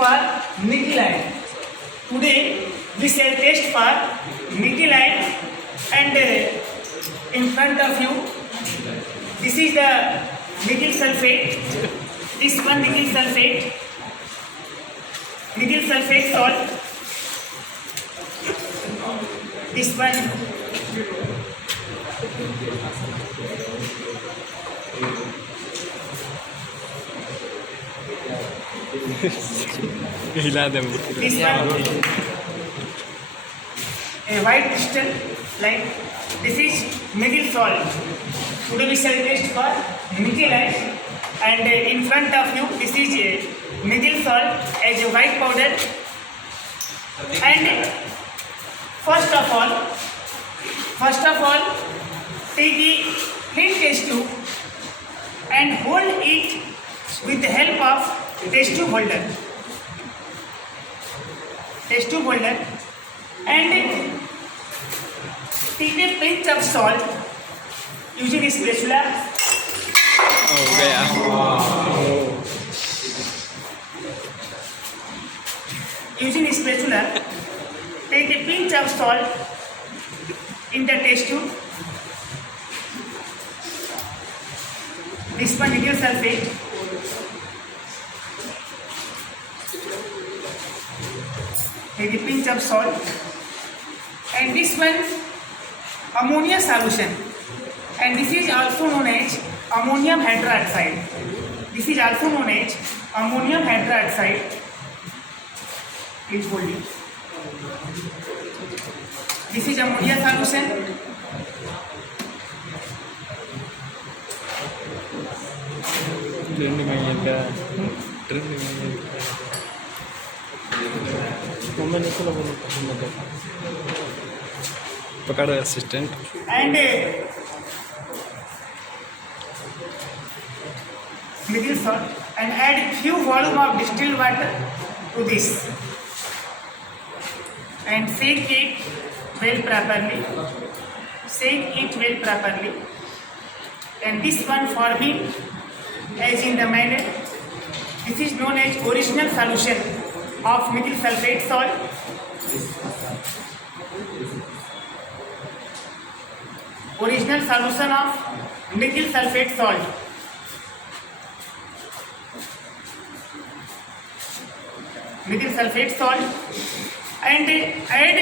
for Nikiline. Today we shall test for Nikiline, and in front of you this is the nickel sulfate. This one nickel sulfate salt. This one हिला दे this one a white crystal like this is nickel salt. Today we shall test for Nikiline, and in front of you this is a nickel salt as a white powder. And first of all take the clean test tube and hold it with the help of test tube holder. And take a pinch of salt using a spatula. हो गया Using a spatula, take a pinch of salt in the test tube. This one nickel sulfate. Take a pinch of salt, and this one ammonia solution, and this is also known as ammonium hydroxide. Please hold it. This is ammonia solution. Trending में ये क्या trending में ये mummy ने चलो बोलो पकड़ assistant And nickel salt, and add few volume of distilled water to this, and shake it well properly. And this one forming as in the manner. This is known as original solution of nickel sulfate salt. Original solution of nickel sulfate salt. And add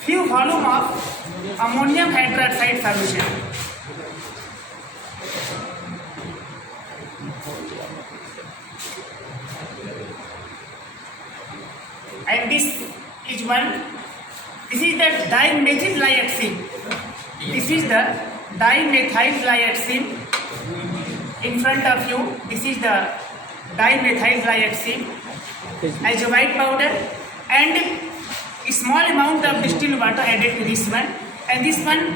few volume of ammonium hydroxide solution. And this is the dimethylliaxine. In front of you, this is the dimethylliaxine as a white powder, and a small amount of distilled water added to this one, and this one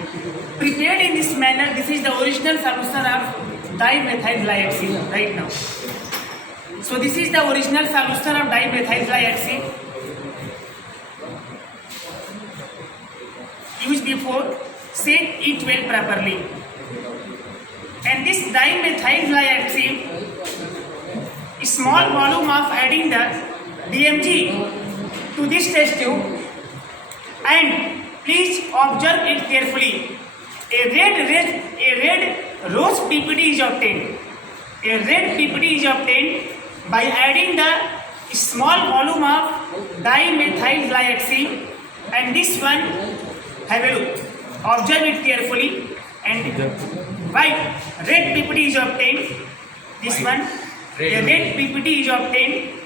prepared in this manner. This is the original solution of dimethylliaxine right now. So this is the original solution of dimethylliaxine used before. Shake it well properly, and this dimethylliaxine, small volume of adding the DMG to this test tube, and please observe it carefully. A red rose PPT is obtained by adding the small volume of dimethylliaxine, and this one, have a look, observe it carefully, and red PPT is obtained. This one, a red PPT is obtained.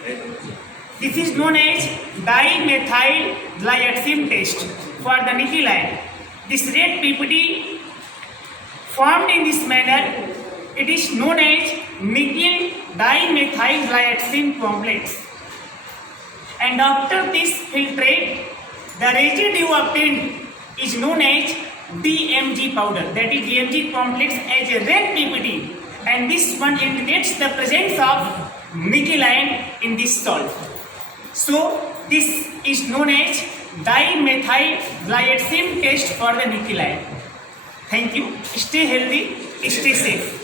This is known as dimethylliaxine test for the Nikiline. This red PPT formed in this manner, it is known as nickel dimethylliaxine complex. And after this filtrate, the residue obtained is known as DMG powder, that is DMG complex as a red PPT, and this one indicates the presence of Nikiline in this salt. So this is known as dimethylliaxine test for the Nikiline. Thank you. Stay healthy, stay safe.